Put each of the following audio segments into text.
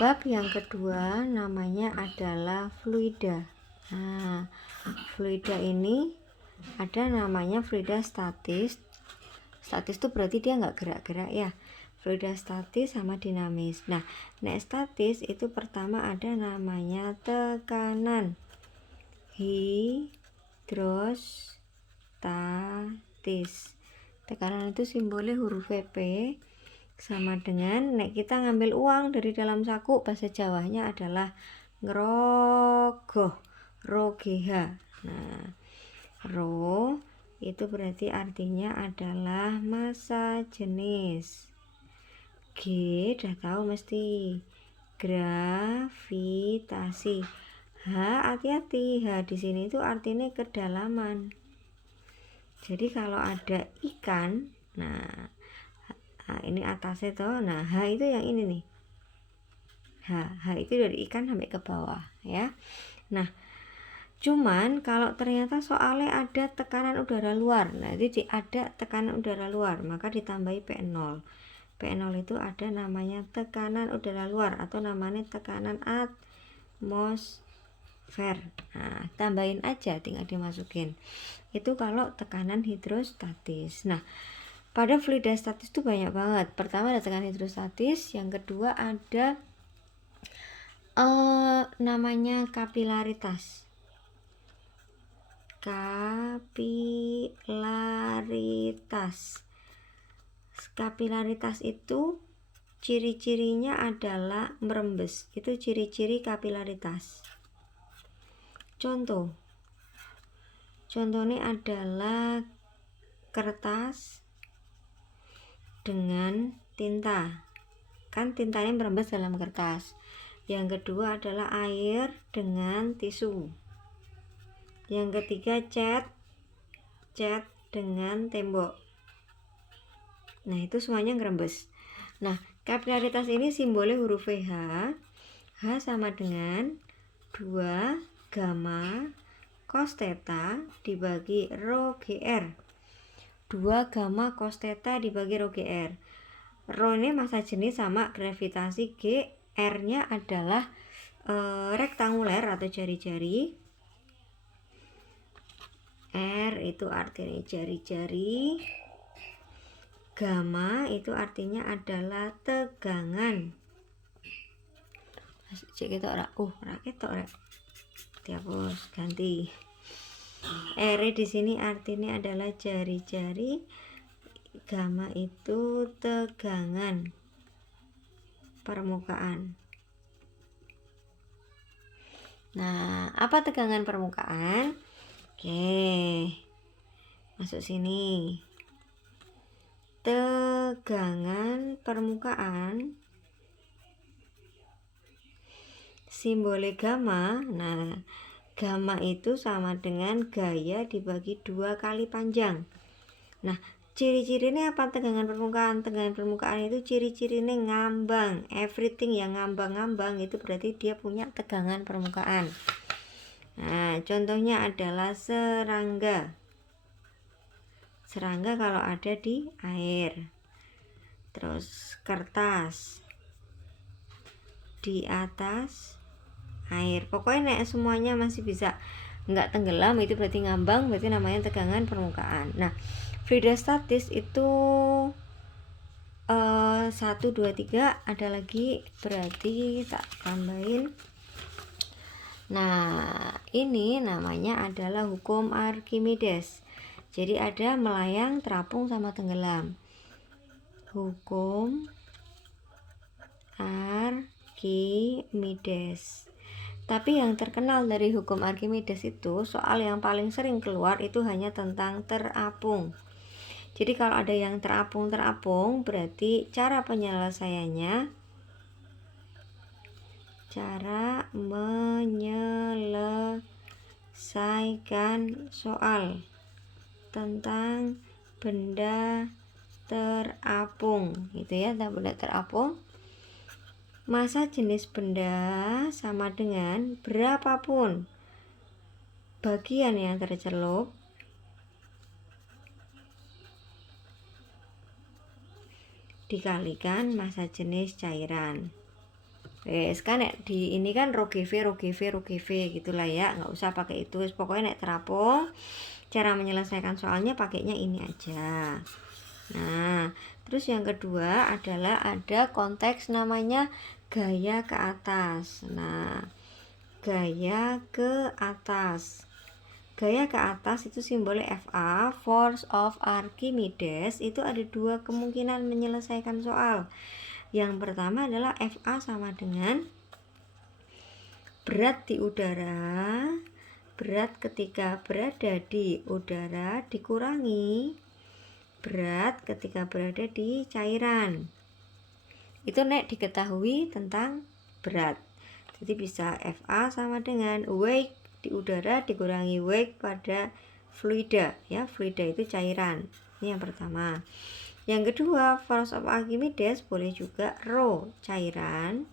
Bab yang kedua namanya adalah fluida. Nah, fluida ini ada namanya fluida statis. Statis itu berarti dia nggak gerak-gerak ya. Fluida statis sama dinamis. Nah, nek statis itu pertama ada namanya tekanan hidrostatis. Tekanan itu simbolnya huruf P sama dengan nek kita ngambil uang dari dalam saku, bahasa Jawanya adalah ngerogoh, rogh. Nah, ro itu berarti artinya adalah massa jenis. G udah tahu mesti, gravitasi. H hati-hati, H di sini itu artinya kedalaman. Jadi kalau ada ikan, nah ini atasnya tuh, nah H itu yang ini nih. H itu dari ikan sampai ke bawah ya. Nah, cuman kalau ternyata soalnya ada tekanan udara luar, nah itu ada tekanan udara luar, maka ditambahi P0. P0 itu ada namanya tekanan udara luar atau namanya tekanan atmosfer. Nah, tambahin aja, tinggal dimasukin. Itu kalau tekanan hidrostatis. Nah, pada fluida statis itu banyak banget. Pertama ada tekanan hidrostatis, yang kedua ada namanya kapilaritas. Kapilaritas itu ciri-cirinya adalah merembes. Itu ciri-ciri kapilaritas. Contohnya adalah kertas dengan tinta. Kan tintanya merembes dalam kertas. Yang kedua adalah air dengan tisu. Yang ketiga cat dengan tembok. Nah, itu semuanya ngerembes. Nah, kapilaritas ini simbolnya huruf H. H sama dengan 2 gamma cos theta dibagi rho GR. 2 gamma cos theta dibagi rho GR. Rho ini massa jenis sama gravitasi, G, R-nya adalah rektanguler atau jari-jari. R itu artinya jari-jari. Gamma itu artinya adalah tegangan. Cek ketok ora? Ora ketok rek. Dihapus, ganti. R di sini artinya adalah jari-jari. Gamma itu tegangan permukaan. Nah, apa tegangan permukaan? Oke, masuk sini. Tegangan permukaan simbolnya gamma. Nah, gamma itu sama dengan gaya dibagi 2 kali panjang. Nah, ciri-cirinya apa tegangan permukaan? Tegangan permukaan itu ciri-cirinya ngambang. Everything yang ngambang-ngambang itu berarti dia punya tegangan permukaan. Nah, contohnya adalah serangga. Serangga kalau ada di air. Terus kertas di atas air. Pokoknya nek semuanya masih bisa nggak tenggelam itu berarti ngambang, berarti namanya tegangan permukaan. Nah, fluida statis itu 1, 2, 3 ada lagi, berarti tak tambahin. Nah, ini namanya adalah hukum Archimedes. Jadi ada melayang, terapung, sama tenggelam. Hukum Archimedes. Tapi yang terkenal dari hukum Archimedes itu, soal yang paling sering keluar itu hanya tentang terapung. Jadi kalau ada yang terapung, berarti cara penyelesaiannya, cara menyelesaikan soal tentang benda terapung, gitu ya, tentang benda terapung. Massa jenis benda sama dengan berapapun bagian yang tercelup dikalikan massa jenis cairan. Wes kan nek di ini kan rho GV gitulah ya, nggak usah pakai itu. Pokoknya nek terapung cara menyelesaikan soalnya pakainya ini aja. Nah, terus yang kedua adalah ada konteks namanya gaya ke atas. Nah, gaya ke atas. Gaya ke atas itu simbolnya Fa, Force of Archimedes. Itu ada dua kemungkinan menyelesaikan soal. Yang pertama adalah Fa sama dengan berat di udara, berat ketika berada di udara dikurangi berat ketika berada di cairan. Itu nek diketahui tentang berat. Jadi bisa Fa sama dengan weight di udara dikurangi weight pada fluida, ya, fluida itu cairan. Ini yang pertama. Yang kedua, force of Archimedes boleh juga rho cairan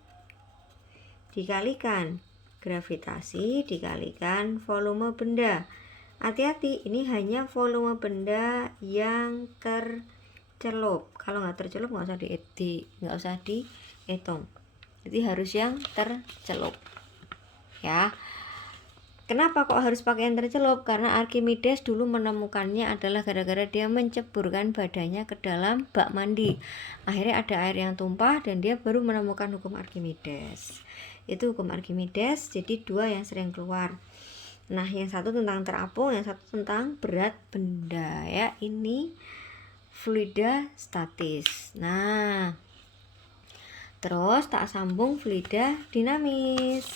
dikalikan gravitasi dikalikan volume benda. Hati-hati, ini hanya volume benda yang tercelup. Kalau nggak tercelup nggak usah dihitung. Jadi harus yang tercelup. Ya. Kenapa kok harus pakai yang tercelup? Karena Archimedes dulu menemukannya adalah gara-gara dia menceburkan badannya ke dalam bak mandi. Akhirnya ada air yang tumpah dan dia baru menemukan hukum Archimedes. Itu hukum Archimedes, jadi dua yang sering keluar. Nah, yang satu tentang terapung, yang satu tentang berat benda ya. Ini fluida statis. Nah, terus tak sambung fluida dinamis.